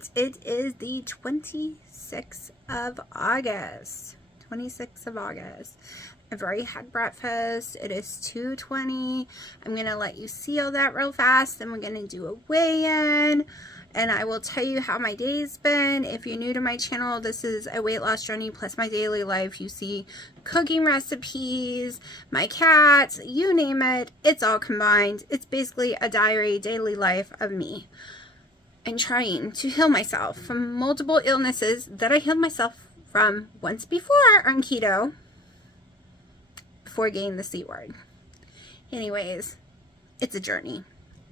right, it is the 26th of August. 26th of August. I've already had breakfast. It is 2:20. I'm going to let you see all that real fast. Then we're going to do a weigh-in. And I will tell you how my day's been. If you're new to my channel, this is a weight loss journey plus my daily life. You see cooking recipes, my cats, you name it. It's all combined. It's basically a diary, daily life of me. And trying to heal myself from multiple illnesses that I healed myself from once before on keto. Before getting the C word. Anyways, it's a journey.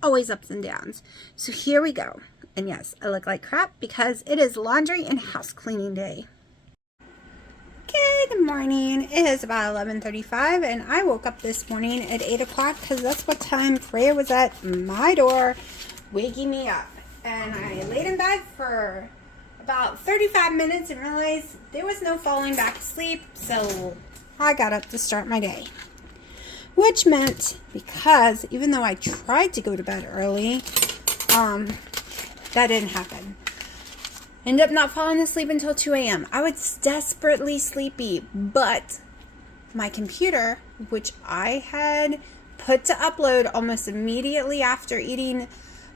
Always ups and downs. So here we go. And yes, I look like crap because it is laundry and house cleaning day. Good morning. It is about 11:35 and I woke up this morning at 8 o'clock because that's what time Freya was at my door waking me up. And I laid in bed for about 35 minutes and realized there was no falling back asleep. So I got up to start my day. Which meant, because even though I tried to go to bed early, that didn't happen. Ended up not falling asleep until 2 a.m. I was desperately sleepy, but my computer, which I had put to upload almost immediately after eating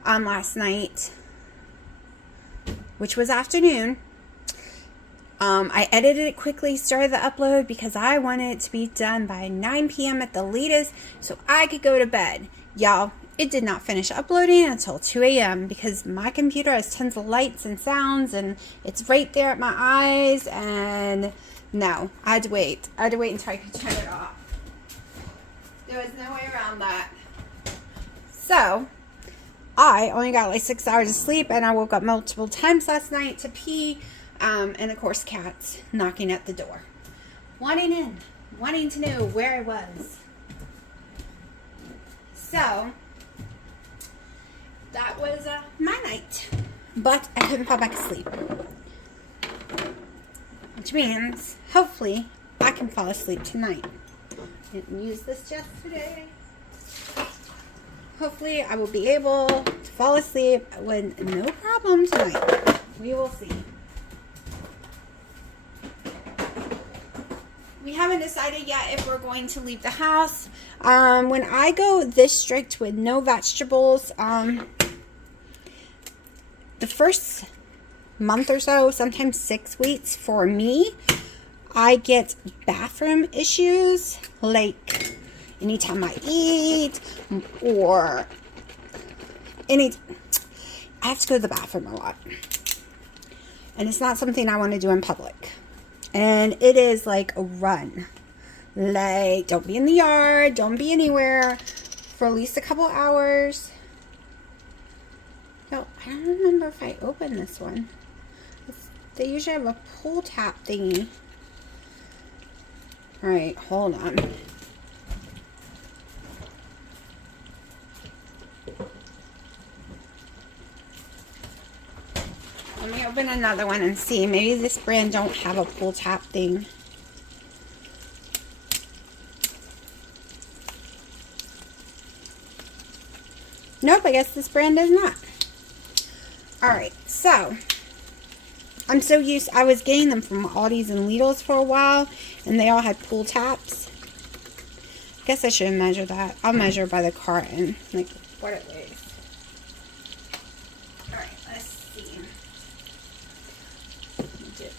last night, which was afternoon, I edited it quickly, started the upload because I wanted it to be done by 9 p.m. at the latest so I could go to bed. Y'all, it did not finish uploading until 2 a.m. because my computer has tons of lights and sounds and it's right there at my eyes, and no, I had to wait. I had to wait until I could turn it off. There was no way around that. So I only got like 6 hours of sleep and I woke up multiple times last night to pee. And of course, cats knocking at the door, wanting in, wanting to know where I was. So that was my night, but I couldn't fall back asleep, which means hopefully I can fall asleep tonight. Didn't use this yesterday. Hopefully I will be able to fall asleep with no problem tonight. We will see. We haven't decided yet if we're going to leave the house. When I go this strict with no vegetables, the first month or so, sometimes 6 weeks for me, I get bathroom issues. Like anytime I eat or I have to go to the bathroom a lot. And it's not something I want to do in public. And it is like a run. Like, don't be in the yard, don't be anywhere for at least a couple hours. No, I don't remember if I opened this one. They usually have a pull tap thingy. Alright, hold on. Let me open another one and see. Maybe this brand don't have a pull tap thing. Nope, I guess this brand does not. Alright, so I'm so used. I was getting them from Aldi's and Lidl's for a while, and they all had pull taps. I guess I should measure that. I'll measure by the carton, like what it weighs.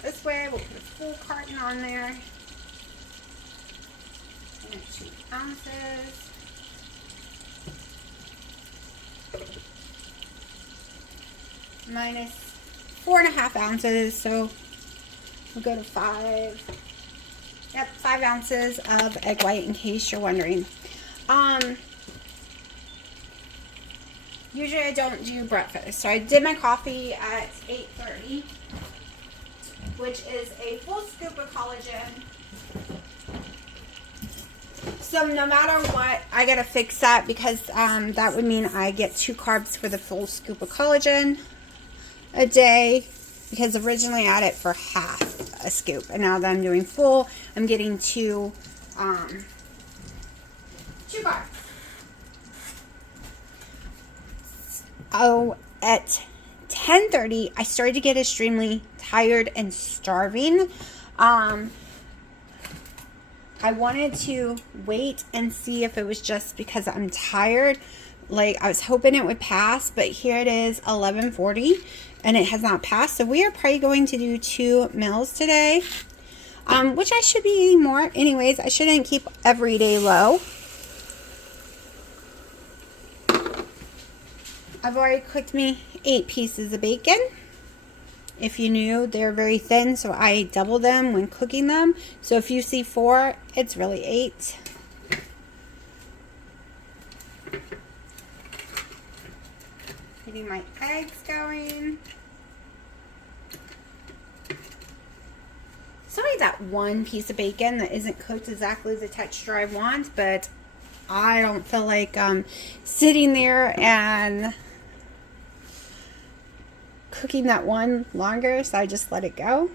This way, we'll put a full carton on there. And 2 ounces. Minus 4.5 ounces, so we'll go to 5. Yep, 5 ounces of egg white, in case you're wondering. Usually I don't do breakfast, so I did my coffee at 8:30. Which is a full scoop of collagen. So no matter what, I gotta fix that because that would mean I get 2 carbs for the full scoop of collagen a day. Because originally I had it for half a scoop, and now that I'm doing full, I'm getting 2 carbs. Oh, at 10:30, I started to get extremely tired and starving. I wanted to wait and see if it was just because I'm tired. Like, I was hoping it would pass, but here it is 11:40 and it has not passed. So we are probably going to do 2 meals today, which I should be eating more. Anyways, I shouldn't keep every day low. I've already cooked me 8 pieces of bacon. If you knew, they're very thin, so I double them when cooking them. So if you see 4, it's really 8. Getting my eggs going. Sorry, that one piece of bacon that isn't cooked exactly the texture I want, but I don't feel like sitting there and cooking that one longer, so I just let it go.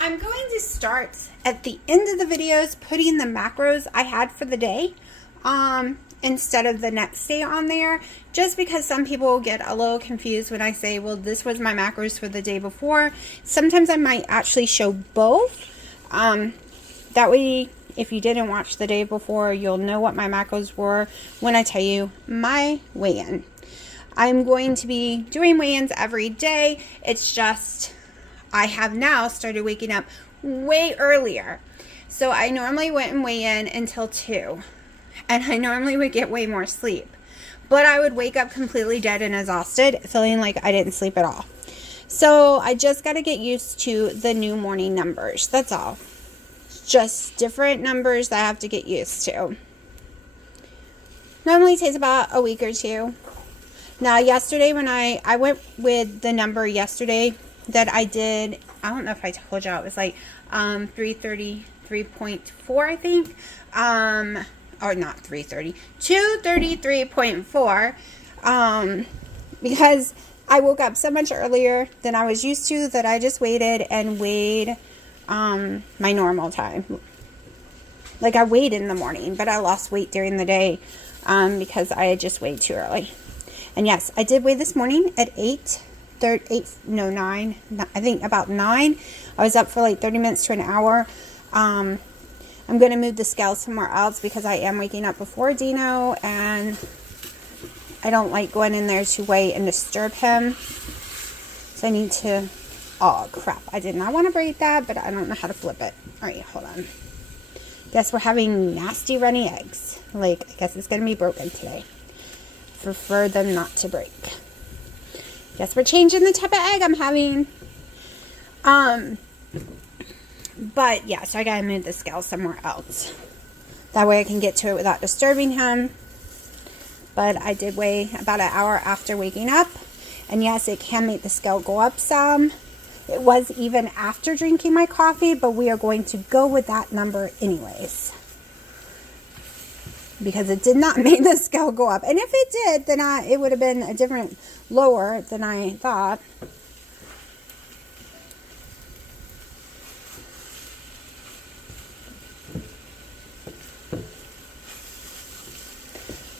I'm going to start at the end of the videos putting the macros I had for the day instead of the next day on there, just because some people get a little confused when I say, well, this was my macros for the day before. Sometimes I might actually show both. That way, if you didn't watch the day before, you'll know what my macros were when I tell you my weigh-in. I'm going to be doing weigh-ins every day. It's just I have now started waking up way earlier. So I normally wouldn't weigh in until 2. And I normally would get way more sleep. But I would wake up completely dead and exhausted, feeling like I didn't sleep at all. So I just got to get used to the new morning numbers. That's all. Just different numbers that I have to get used to. Normally takes about a week or 2. Now yesterday when I went with the number yesterday that I did, I don't know if I told y'all, it was like 333.4, I think. Or not 330, 233.4. Because I woke up so much earlier than I was used to that I just waited and weighed my normal time. Like, I weighed in the morning, but I lost weight during the day because I had just weighed too early. And yes, I did weigh this morning at 9, I think about 9. I was up for like 30 minutes to an hour. I'm going to move the scale somewhere else because I am waking up before Dino, and I don't like going in there to weigh and disturb him. So I need to, oh crap, I did not want to braid that, but I don't know how to flip it. All right, hold on. Guess we're having nasty runny eggs. Like, I guess it's going to be broken today. Prefer them not to break. Guess we're changing the type of egg I'm having. But yeah, so I gotta move the scale somewhere else. That way I can get to it without disturbing him. But I did weigh about an hour after waking up. And yes, it can make the scale go up some. It was even after drinking my coffee, but we are going to go with that number anyways. Because it did not make the scale go up. And if it did, then it would have been a different lower than I thought.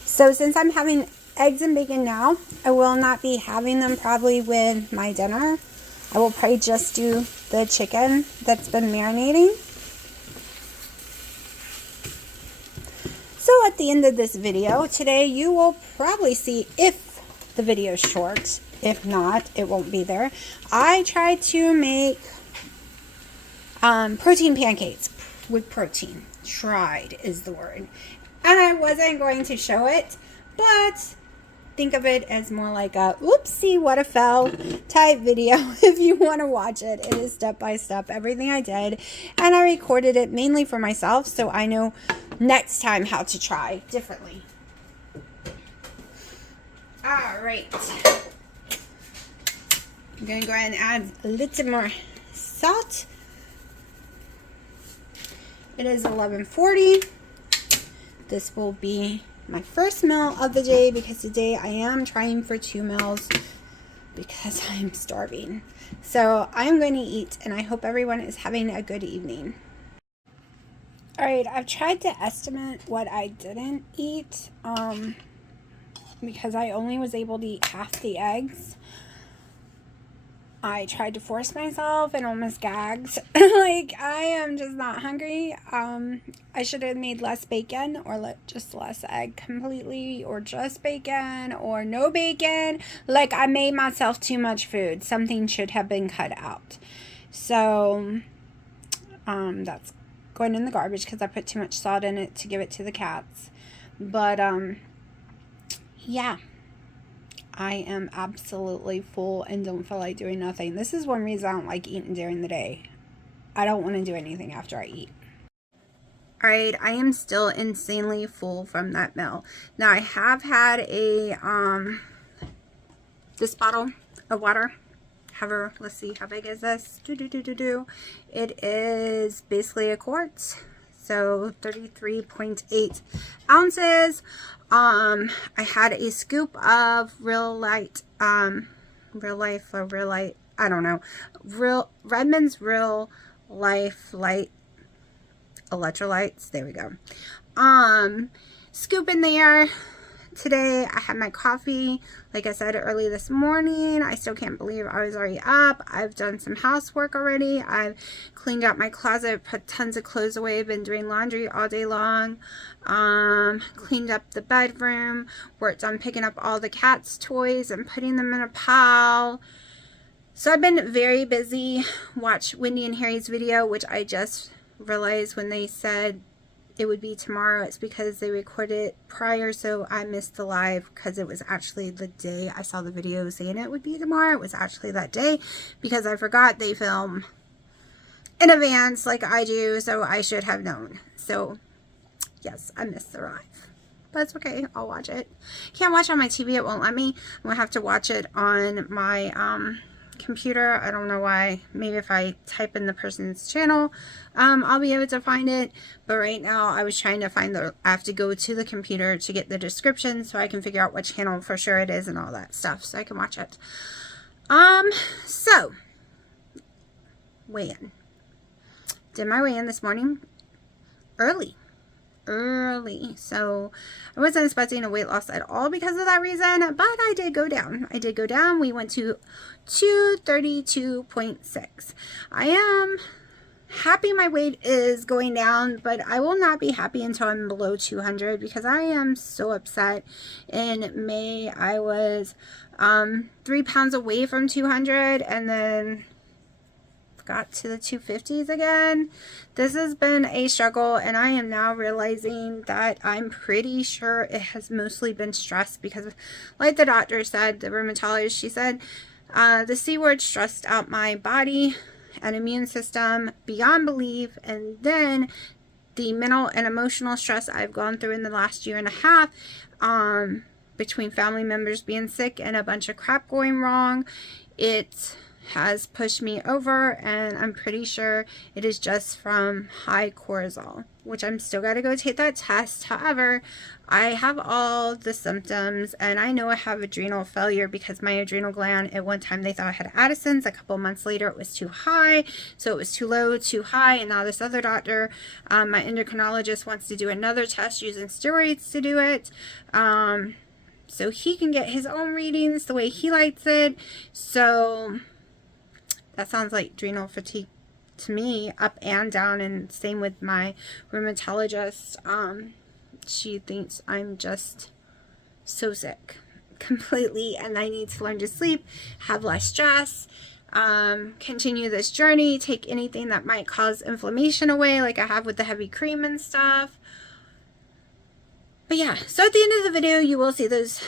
So since I'm having eggs and bacon now, I will not be having them probably with my dinner. I will probably just do the chicken that's been marinating. So at the end of this video today, you will probably see, if the video is short, if not, it won't be there. I tried to make protein pancakes with protein. Tried is the word. And I wasn't going to show it, but think of it as more like a oopsie, what a fell type video. If you want to watch it, it is step by step, everything I did. And I recorded it mainly for myself, so I know next time how to try differently. All right. I'm going to go ahead and add a little more salt. It is 11:40. This will be my first meal of the day because today I am trying for 2 meals because I'm starving. So I am going to eat, and I hope everyone is having a good evening. All right, I've tried to estimate what I didn't eat because I only was able to eat half the eggs. I tried to force myself and almost gagged. Like, I am just not hungry. I should have made less bacon or just less egg completely, or just bacon or no bacon. Like, I made myself too much food. Something should have been cut out. So, that's going in the garbage because I put too much salt in it to give it to the cats. But, yeah. I am absolutely full and don't feel like doing nothing. This is one reason I don't like eating during the day. I don't want to do anything after I eat. Alright, I am still insanely full from that meal. Now, I have had a, this bottle of water. However, let's see, how big is this? It is basically a quart. So 33.8 ounces. I had a scoop of Redmond's Real Life Light electrolytes. There we go. Scoop in there. Today I had my coffee, like I said, early this morning. I still can't believe I was already up. I've done some housework already. I've cleaned out my closet, put tons of clothes away, been doing laundry all day long, cleaned up the bedroom, worked on picking up all the cats' toys and putting them in a pile. So I've been very busy. Watched Wendy and Harry's video, which I just realized when they said it would be tomorrow. It's because they recorded it prior, so I missed the live because it was actually the day I saw the video saying it would be tomorrow. It was actually that day because I forgot they film in advance like I do, so I should have known. So yes, I missed the live, but it's okay. I'll watch it. Can't watch on my TV, it won't let me. I'm gonna have to watch it on my computer. I don't know why. Maybe if I type in the person's channel, I'll be able to find it. But right now I was trying to find I have to go to the computer to get the description so I can figure out what channel for sure it is and all that stuff so I can watch it. So weigh-in. Did my weigh-in this morning early. So I wasn't expecting a weight loss at all because of that reason, but I did go down. We went to 232.6. I am happy my weight is going down, but I will not be happy until I'm below 200 because I am so upset. In May I was 3 pounds away from 200 and then got to the 250s again. This has been a struggle, and I am now realizing that I'm pretty sure it has mostly been stress because, like the doctor said, the rheumatologist, she said the C word stressed out my body and immune system beyond belief, and then the mental and emotional stress I've gone through in the last year and a half, between family members being sick and a bunch of crap going wrong, it has pushed me over, and I'm pretty sure it is just from high cortisol, which I'm still got to go take that test. However, I have all the symptoms, and I know I have adrenal failure because my adrenal gland, at one time they thought I had Addison's. A couple months later it was too high, so it was too low, too high, and now this other doctor, my endocrinologist, wants to do another test using steroids to do it, so he can get his own readings the way he likes it. So that sounds like adrenal fatigue to me, up and down, and same with my rheumatologist. She thinks I'm just so sick completely, and I need to learn to sleep, have less stress, continue this journey, take anything that might cause inflammation away like I have with the heavy cream and stuff. But yeah, so at the end of the video you will see those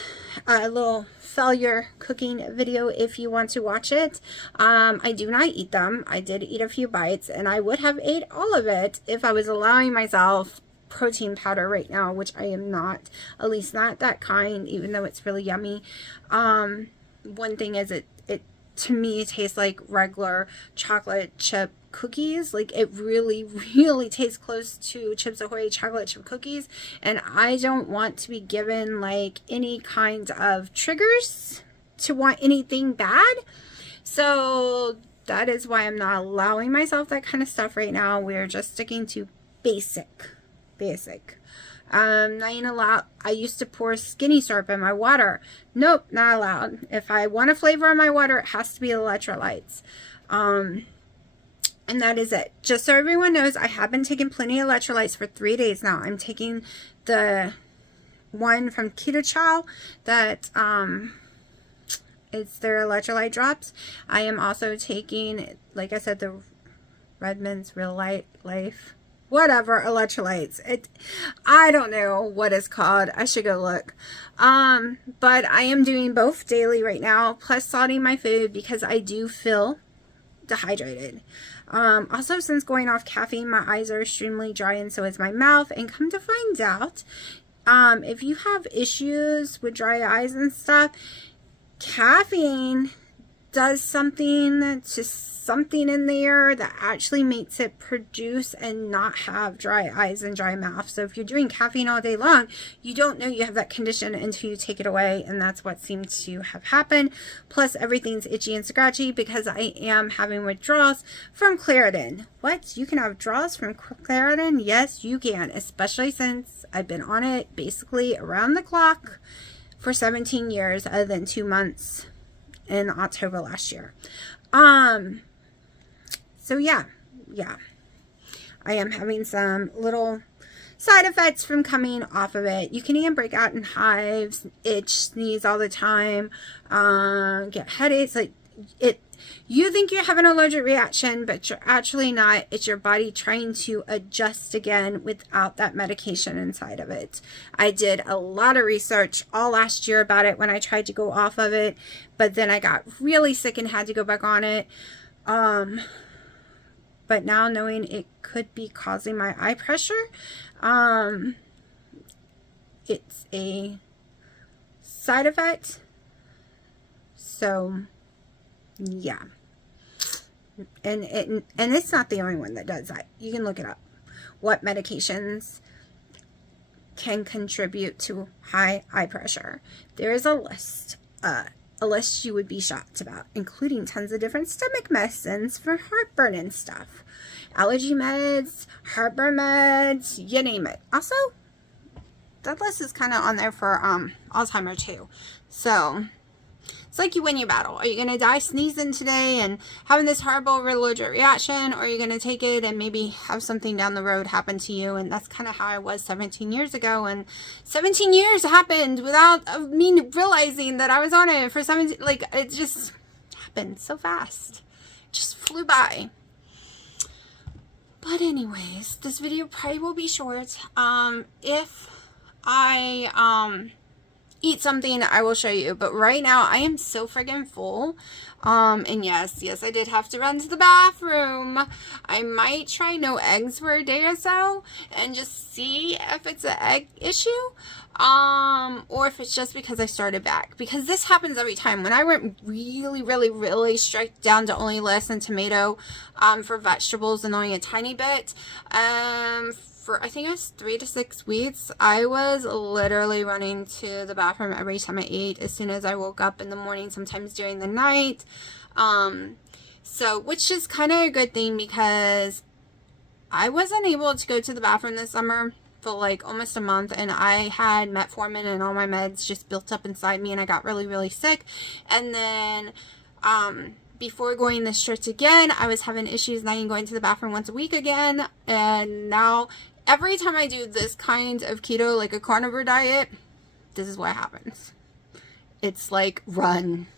little failure cooking video if you want to watch it. I do not eat them. I did eat a few bites, and I would have ate all of it if I was allowing myself protein powder right now, which I am not, at least not that kind, even though it's really yummy. One thing is it to me tastes like regular chocolate chip cookies. Like, it really tastes close to Chips Ahoy chocolate chip cookies, and I don't want to be given like any kind of triggers to want anything bad. So that is why I'm not allowing myself that kind of stuff right now. We're just sticking to basic. Not even allowed. I used to pour skinny syrup in my water. Nope, not allowed. If I want a flavor in my water, it has to be electrolytes. And that is it. Just so everyone knows, I have been taking plenty of electrolytes for 3 days now. I'm taking the one from Keto Chow that it's their electrolyte drops. I am also taking, like I said, the Redmond's Real Life, whatever, electrolytes. I don't know what it's called. I should go look. But I am doing both daily right now, plus salting my food because I do feel dehydrated. Also, since going off caffeine, my eyes are extremely dry, and so is my mouth. And come to find out, if you have issues with dry eyes and stuff, caffeine does something, that's just something in there that actually makes it produce and not have dry eyes and dry mouth. So if you're doing caffeine all day long, you don't know you have that condition until you take it away, and that's what seems to have happened. Plus everything's itchy and scratchy because I am having withdrawals from Claritin. What? You can have withdrawals from Claritin? Yes, you can, especially since I've been on it basically around the clock for 17 years, other than 2 months in October last year. So yeah, I am having some little side effects from coming off of it. You can even break out in hives, itch, sneeze all the time, get headaches. Like you think you have an allergic reaction, but you're actually not. It's your body trying to adjust again without that medication inside of it. I did a lot of research all last year about it when I tried to go off of it, but then I got really sick and had to go back on it. But now knowing it could be causing my eye pressure, it's a side effect. So yeah. And it's not the only one that does that. You can look it up. What medications can contribute to high eye pressure? There is a list you would be shocked about, including tons of different stomach medicines for heartburn and stuff. Allergy meds, heartburn meds, you name it. Also, that list is kind of on there for Alzheimer's too. So it's like you win your battle. Are you going to die sneezing today and having this horrible allergic reaction, or are you going to take it and maybe have something down the road happen to you? And that's kind of how I was 17 years ago. And 17 years happened without me realizing that I was on it for 17. Like, it just happened so fast. It just flew by. But anyways, this video probably will be short. If I eat something, I will show you, but right now I am so friggin' full. And yes, I did have to run to the bathroom. I might try no eggs for a day or so and just see if it's an egg issue, or if it's just because I started back, because this happens every time. When I went really strict down to only less than tomato for vegetables and only a tiny bit, for I think it was 3 to 6 weeks, I was literally running to the bathroom every time I ate, as soon as I woke up in the morning, sometimes during the night. So, which is kind of a good thing, because I wasn't able to go to the bathroom this summer for like almost a month, and I had metformin and all my meds just built up inside me, and I got really sick. And then before going this strict again, I was having issues not even going to the bathroom once a week again. And now every time I do this kind of keto, like a carnivore diet, this is what happens. It's like run.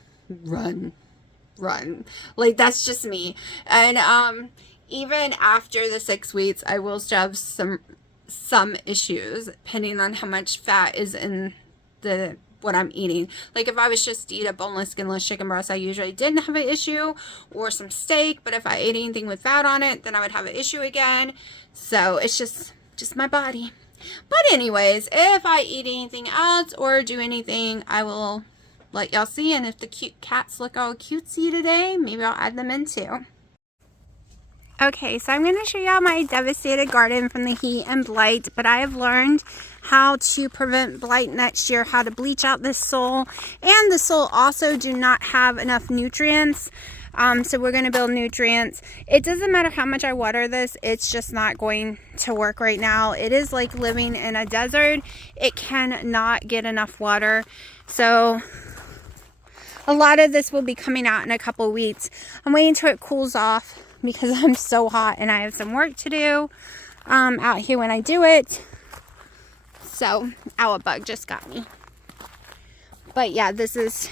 Like, that's just me. And even after the 6 weeks, I will still have some issues, depending on how much fat is in what I'm eating. Like, if I was just to eat a boneless, skinless chicken breast, I usually didn't have an issue, or some steak. But if I ate anything with fat on it, then I would have an issue again. So it's just my body. But anyways, if I eat anything else or do anything, I will let y'all see. And if the cute cats look all cutesy today, maybe I'll add them in too. Okay, so I'm going to show y'all my devastated garden from the heat and blight, but I have learned how to prevent blight next year, how to bleach out this soil, and the soil also do not have enough nutrients So we're going to build nutrients. It doesn't matter how much I water this. It's just not going to work right now. It is like living in a desert. It cannot get enough water. So a lot of this will be coming out in a couple weeks. I'm waiting until it cools off because I'm so hot and I have some work to do out here when I do it. So, owl bug just got me. But yeah, this is,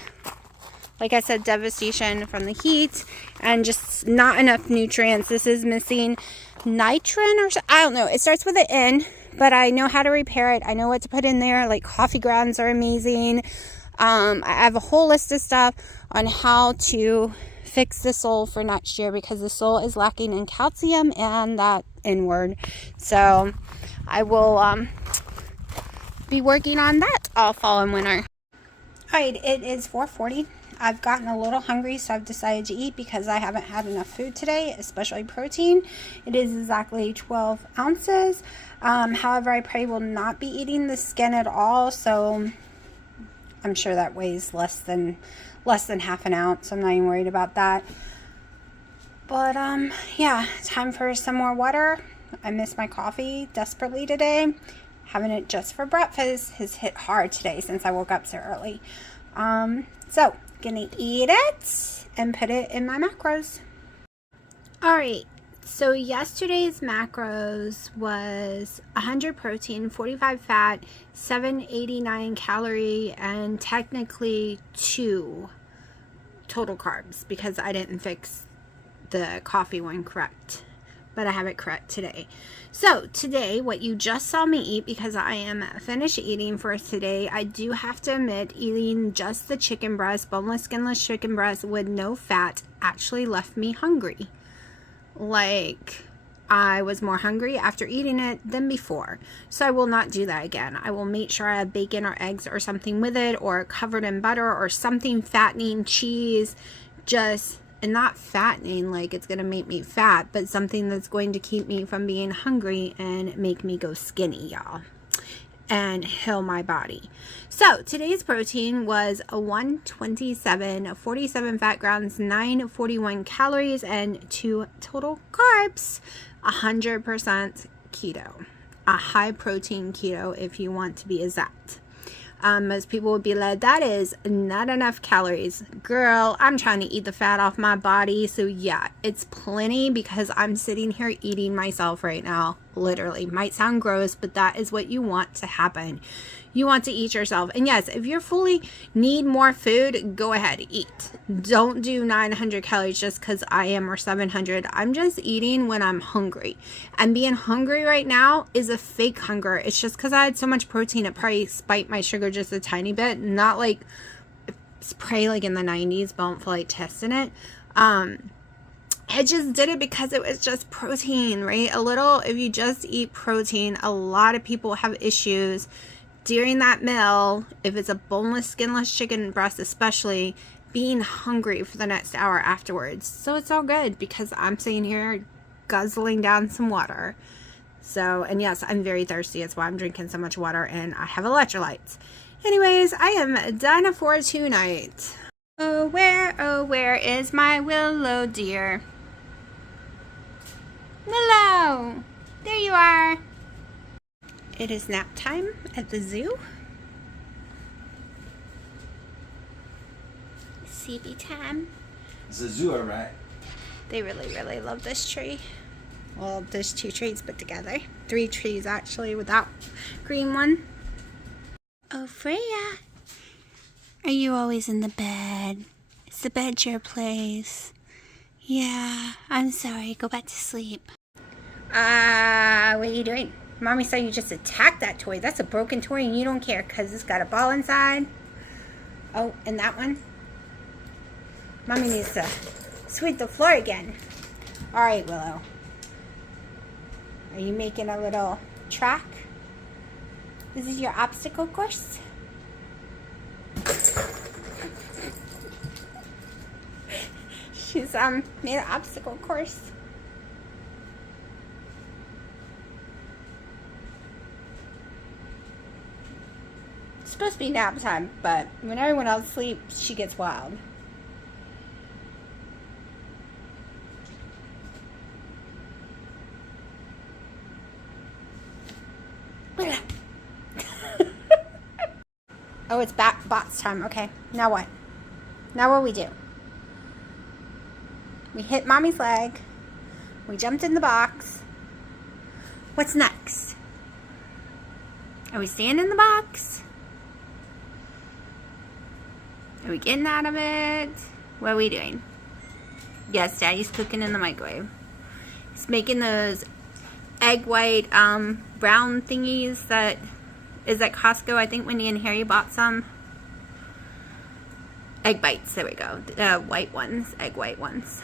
like I said, devastation from the heat and just not enough nutrients. This is missing nitrin or I don't know. It starts with an N, but I know how to repair it. I know what to put in there. Like coffee grounds are amazing. I have a whole list of stuff on how to fix the sole for next year because the sole is lacking in calcium and that N word. So I will be working on that all fall and winter. Alright, it is 4:40. I've gotten a little hungry, so I've decided to eat because I haven't had enough food today, especially protein. It is exactly 12 ounces. However, I probably will not be eating the skin at all, so I'm sure that weighs less than half an ounce. I'm not even worried about that. But yeah, time for some more water. I miss my coffee desperately today. Having it just for breakfast has hit hard today since I woke up so early. So gonna eat it and put it in my macros. Alright, so yesterday's macros was 100 protein, 45 fat, 789 calorie, and technically 2 total carbs because I didn't fix the coffee one correct, but I have it correct today. So today, what you just saw me eat, because I am finished eating for today, I do have to admit, eating just the chicken breast, boneless, skinless chicken breast with no fat actually left me hungry. Like, I was more hungry after eating it than before. So I will not do that again. I will make sure I have bacon or eggs or something with it, or covered in butter or something fattening, cheese, and not fattening like it's going to make me fat, but something that's going to keep me from being hungry and make me go skinny, y'all, and heal my body. So today's protein was a 127, 47 fat grams, 941 calories, and 2 total carbs. 100% keto, a high protein keto if you want to be exact. Most people would be like, that is not enough calories. Girl, I'm trying to eat the fat off my body. So yeah, it's plenty because I'm sitting here eating myself right now. Literally. Might sound gross, but that is what you want to happen. You want to eat yourself. And yes, if you fully need more food, go ahead, eat. Don't do 900 calories just because I am, or 700. I'm just eating when I'm hungry. And being hungry right now is a fake hunger. It's just because I had so much protein, it probably spiked my sugar just a tiny bit. Not like, it's probably like in the 90s, but I don't feel like testing it. I just did it because it was just protein, right? A little, if you just eat protein, a lot of people have issues during that meal, if it's a boneless, skinless chicken breast especially, being hungry for the next hour afterwards. So it's all good because I'm sitting here guzzling down some water. So, and yes, I'm very thirsty. That's why I'm drinking so much water, and I have electrolytes. Anyways, I am done for tonight. Oh, where is my Willow dear? Willow! There you are! It is nap time at the zoo. CB time. It's a zoo, alright. They really, really love this tree. Well, there's 2 trees put together. 3 trees actually without green one. Oh, Freya. Are you always in the bed? Is the bed your place? Yeah, I'm sorry. Go back to sleep. What are you doing? Mommy saw you just attack that toy. That's a broken toy and you don't care because it's got a ball inside. Oh, and that one? Mommy needs to sweep the floor again. Alright, Willow. Are you making a little track? This is your obstacle course? She's made an obstacle course. It's supposed to be nap time, but when everyone else sleeps, she gets wild. Oh, it's bots time. Okay, now what? Now what we do? We hit mommy's leg. We jumped in the box. What's next? Are we staying in the box? Are we getting out of it? What are we doing? Yes, Daddy's cooking in the microwave. He's making those egg white brown thingies that is at Costco. I think Wendy and Harry bought some. Egg bites, there we go. White ones, egg white ones.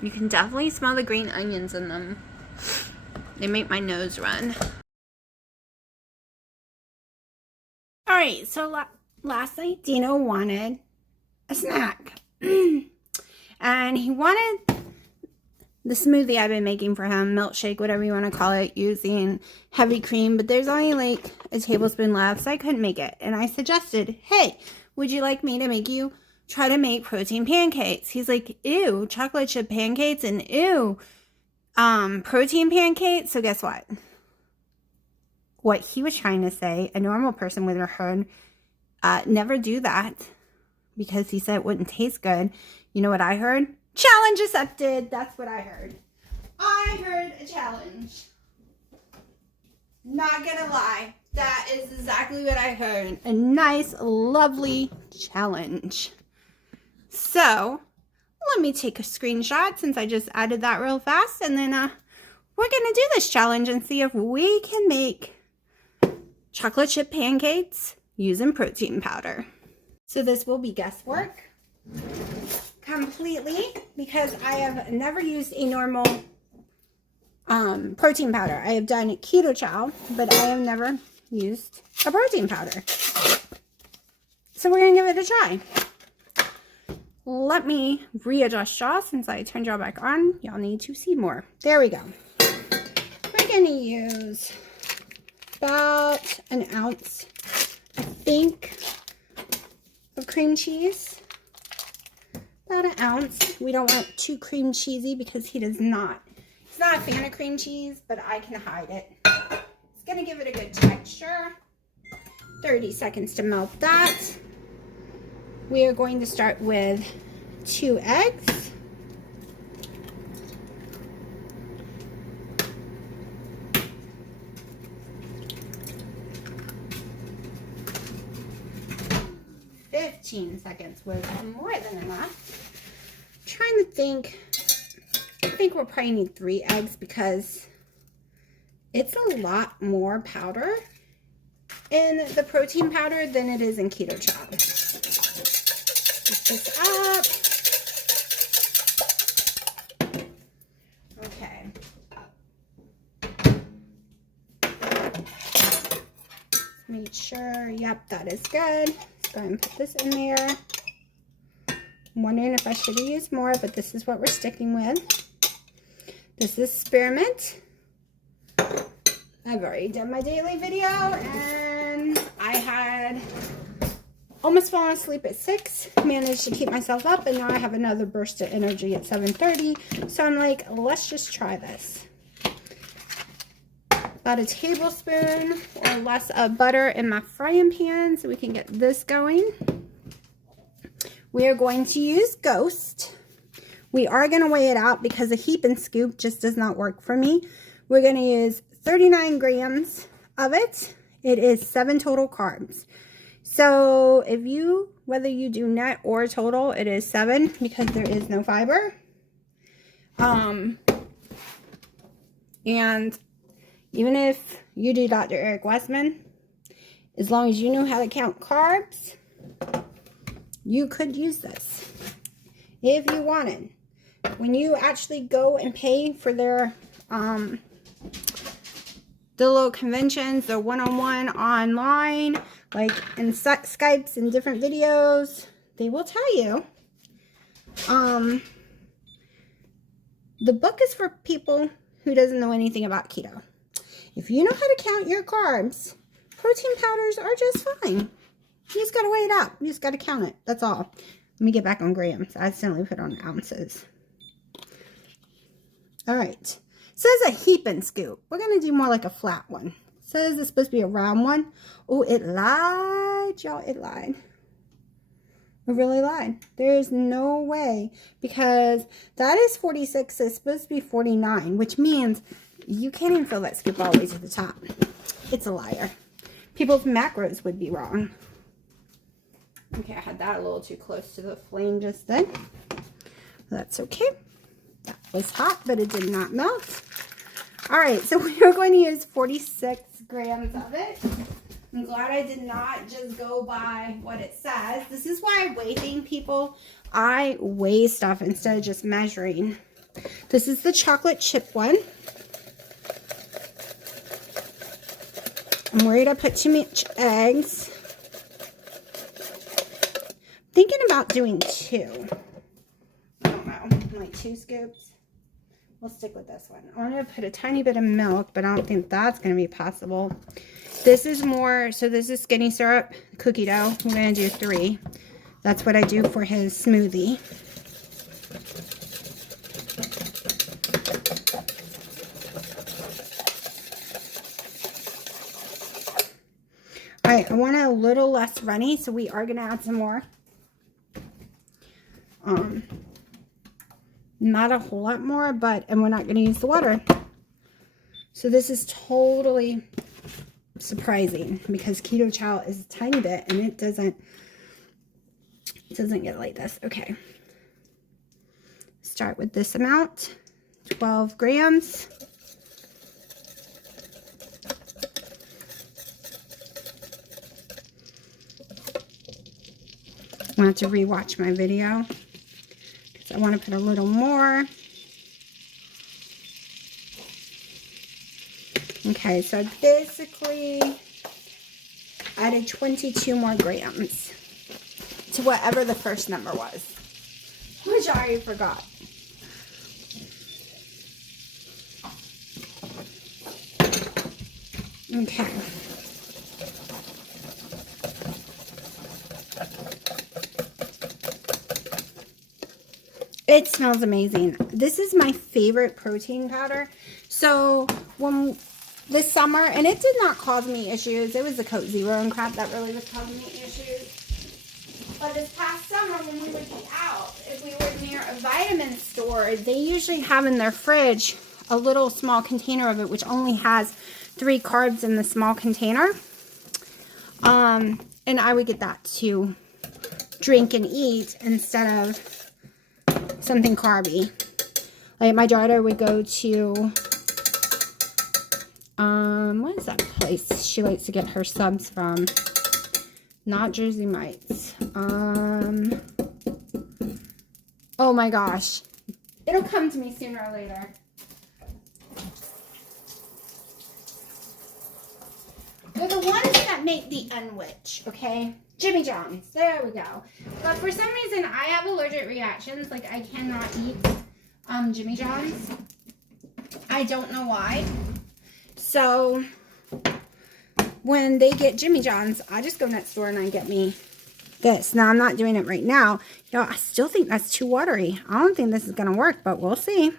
You can definitely smell the green onions in them. They make my nose run. Alright, so last night Dino wanted a snack. And he wanted the smoothie I've been making for him, milkshake, whatever you want to call it, using heavy cream. But there's only like a tablespoon left, so I couldn't make it. And I suggested, hey, would you like me to try to make protein pancakes? He's like, ew, chocolate chip pancakes and ew, protein pancakes. So guess what? What he was trying to say, a normal person would have heard, never do that, because he said it wouldn't taste good. You know what I heard? Challenge accepted. That's what I heard. I heard a challenge. Not gonna lie. That is exactly what I heard. A nice, lovely challenge. So, let me take a screenshot since I just added that real fast. And then we're gonna do this challenge and see if we can make chocolate chip pancakes using protein powder. So this will be guesswork completely, because I have never used a normal protein powder. I have done keto chow, but I have never used a protein powder. So we're gonna give it a try. Let me readjust y'all since I turned y'all back on. Y'all need to see more. There we go. We're gonna use about an ounce, I think, of cream cheese. About an ounce. We don't want too cream cheesy because he's not a fan of cream cheese, but I can hide it. It's gonna give it a good texture. 30 seconds to melt that. We are going to start with 2 eggs. Seconds was more than enough. I'm trying to think. I think we'll probably need 3 eggs because it's a lot more powder in the protein powder than it is in keto chow. Mix this up. Okay. Make sure, yep, that is good. Go ahead and put this in there. I'm wondering if I should have used more, but this is what we're sticking with. This is spearmint. I've already done my daily video, and I had almost fallen asleep at 6, managed to keep myself up, and now I have another burst of energy at 7:30. So I'm like, let's just try this. About a tablespoon or less of butter in my frying pan so we can get this going. We are going to use Ghost. We are going to weigh it out because a heap and scoop just does not work for me. We're going to use 39 grams of it. It is 7 total carbs. So if whether you do net or total, it is 7 because there is no fiber. And even if you do Dr. Eric Westman, as long as you know how to count carbs, you could use this if you wanted. When you actually go and pay for their the little conventions, the one-on-one online, like in Skypes and different videos, they will tell you. The book is for people who doesn't know anything about keto. If you know how to count your carbs, protein powders are just fine. You just got to weigh it out. You just got to count it. That's all. Let me get back on grams. I accidentally put on ounces. All right. says a heap and scoop. We're going to do more like a flat one. It says it's supposed to be a round one. Oh, it lied, y'all. It lied. It really lied. There's no way, because that is 46. It's supposed to be 49, which means you can't even fill that scoop all the way to the top. It's a liar. People's macros would be wrong. Okay, I had that a little too close to the flame just then. That's okay. That was hot, but it did not melt. All right, so we are going to use 46 grams of it. I'm glad I did not just go by what it says. This is why I weigh things, people. I weigh stuff instead of just measuring. This is the chocolate chip one. I'm worried I put too much eggs. Thinking about doing 2. I don't know, like 2 scoops. We'll stick with this one. I want to put a tiny bit of milk, but I don't think that's going to be possible. This is more, so this is skinny syrup, cookie dough. We're going to do 3. That's what I do for his smoothie. All right, I want it a little less runny, so we are going to add some more. Not a whole lot more, and we're not going to use the water. So this is totally surprising, because keto chow is a tiny bit and it doesn't get like this. Okay, start with this amount, 12 grams. I have to rewatch my video because I want to put a little more. Okay, so I basically added 22 more grams to whatever the first number was, which I already forgot. Okay. It smells amazing. This is my favorite protein powder. So when this summer, and it did not cause me issues. It was the Coke Zero and crap that really was causing me issues. But this past summer when we would be out, if we were near a vitamin store, they usually have in their fridge a little small container of it, which only has 3 carbs in the small container. And I would get that to drink and eat instead of something carby. Like my daughter would go to what is that place she likes to get her subs from? Not Jersey Mites. Oh my gosh, it'll come to me sooner or later. They're the ones that make the unwitch, okay? Jimmy John's. There we go. But for some reason, I have allergic reactions. Like, I cannot eat Jimmy John's. I don't know why. So, when they get Jimmy John's, I just go next door and I get me this. Now, I'm not doing it right now. You know, I still think that's too watery. I don't think this is going to work, but we'll see.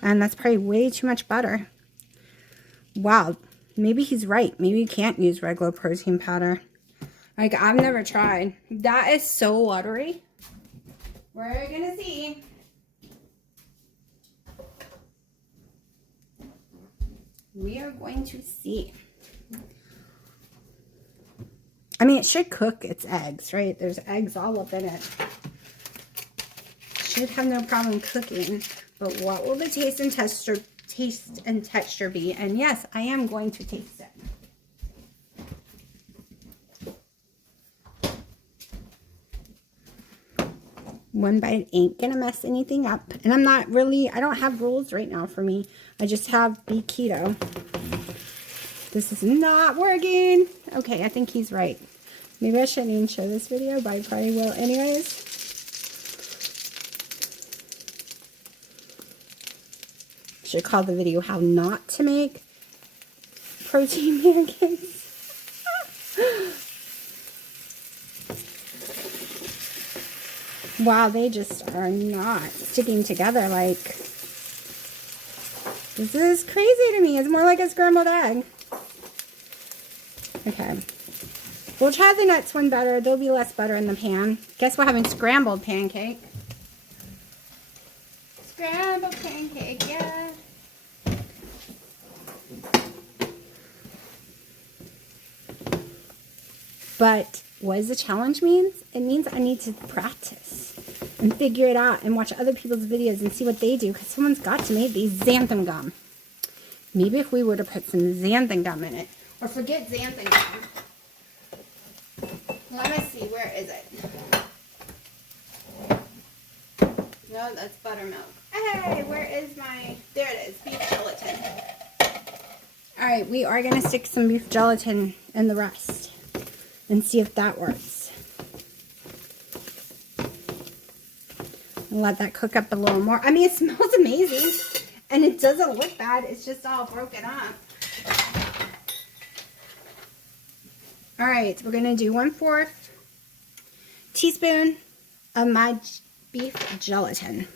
And that's probably way too much butter. Wow. Maybe he's right. Maybe you can't use regular protein powder. Like, I've never tried. That is so watery. We're going to see. We are going to see. I mean, it should cook its eggs, right? There's eggs all up in it. Should have no problem cooking. But what will the taste and texture be? And yes, I am going to taste it. One bite ain't gonna mess anything up. And I'm not really, I don't have rules right now for me. I just have be keto. This is not working. Okay, I think he's right. Maybe I shouldn't even show this video, but I probably will anyways. Should call the video how not to make protein pancakes. Wow, they just are not sticking together like This is crazy to me. It's more like a scrambled egg. Okay. We'll try the nuts one better. There'll be less butter in the pan. Guess we're having scrambled pancake. Scrambled pancake, yeah. But what does the challenge mean? It means I need to practice and figure it out and watch other people's videos and see what they do, because someone's got to make these xanthan gum. Maybe if we were to put some xanthan gum in it, or forget xanthan gum. Let me see, where is it? No, that's buttermilk. Hey, where is my, there it is, beef gelatin. Alright, we are going to stick some beef gelatin in the rest and see if that works. And let that cook up a little more. I mean, it smells amazing, and it doesn't look bad. It's just all broken up. Alright, we're going to do 1/4 teaspoon of my beef gelatin.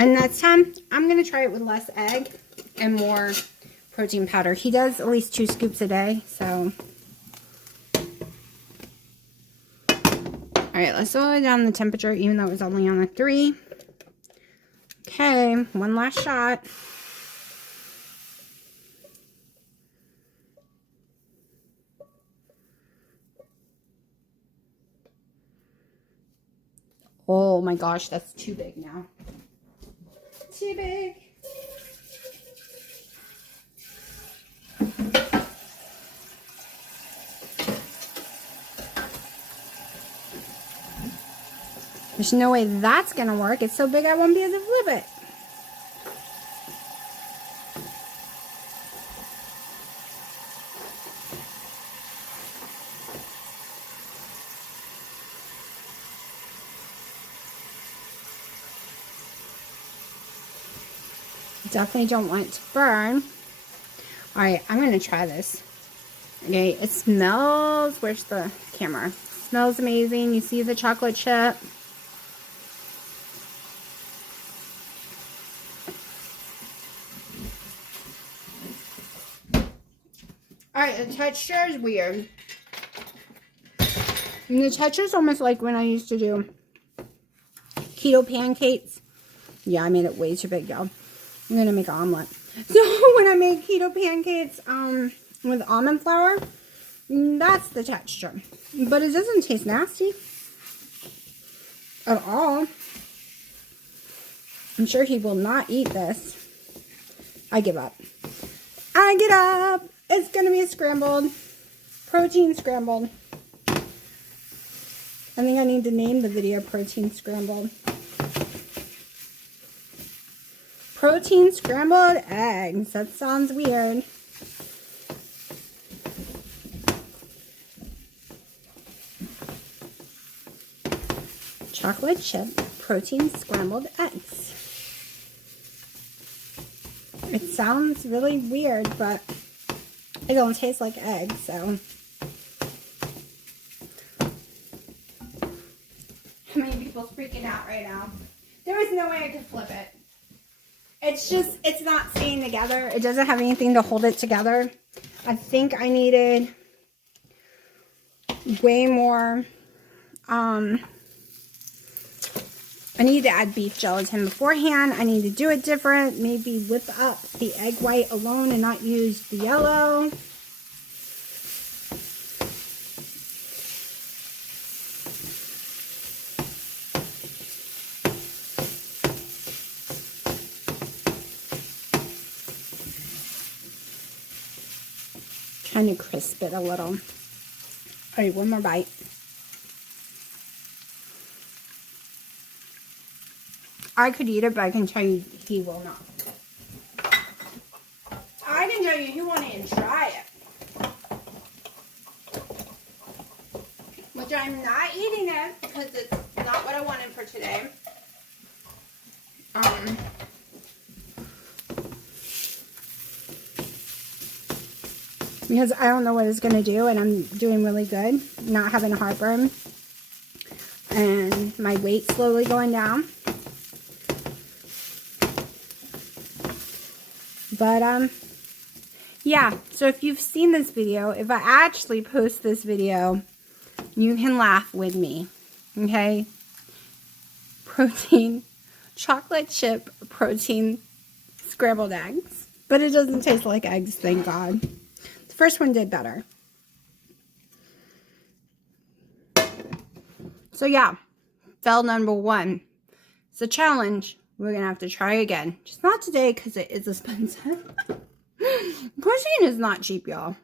And next time, I'm going to try it with less egg and more protein powder. He does at least 2 scoops a day, so. Alright, let's slow down the temperature, even though it was only on a 3. Okay, one last shot. Oh my gosh, that's too big now. Too big. There's no way that's gonna work. It's so big I won't be able to flip it. Definitely don't want it to burn. Alright, I'm going to try this. Okay, it smells, where's the camera? It smells amazing. You see the chocolate chip. Alright, the texture is weird. And the texture is almost like when I used to do keto pancakes. Yeah, I made it way too big, y'all. I'm going to make an omelet. So when I make keto pancakes with almond flour, that's the texture. But it doesn't taste nasty at all. I'm sure he will not eat this. I give up. I get up. It's going to be a scrambled, protein scrambled. I think I need to name the video protein scrambled. Protein scrambled eggs. That sounds weird. Chocolate chip protein scrambled eggs. It sounds really weird, but it don't taste like eggs, so. How many people's freaking out right now? There is no way I could flip it. It's just, it's not staying together. It doesn't have anything to hold it together. I think I needed way more, I need to add beef gelatin beforehand. I need to do it different. Maybe whip up the egg white alone and not use the yellow. Trying to crisp it a little. All right, one more bite. I could eat it, but I can tell you he will not. I can tell you he won't even try it. Which I'm not eating it because it's not what I wanted for today. Because I don't know what it's going to do, and I'm doing really good, not having a heartburn. And my weight slowly going down. But, yeah. So if you've seen this video, if I actually post this video, you can laugh with me. Okay? Protein, chocolate chip protein scrambled eggs. But it doesn't taste like eggs, thank God. The first one did better. So yeah, fail number 1. It's a challenge. We're going to have to try again. Just not today because it is expensive. Protein is not cheap, y'all.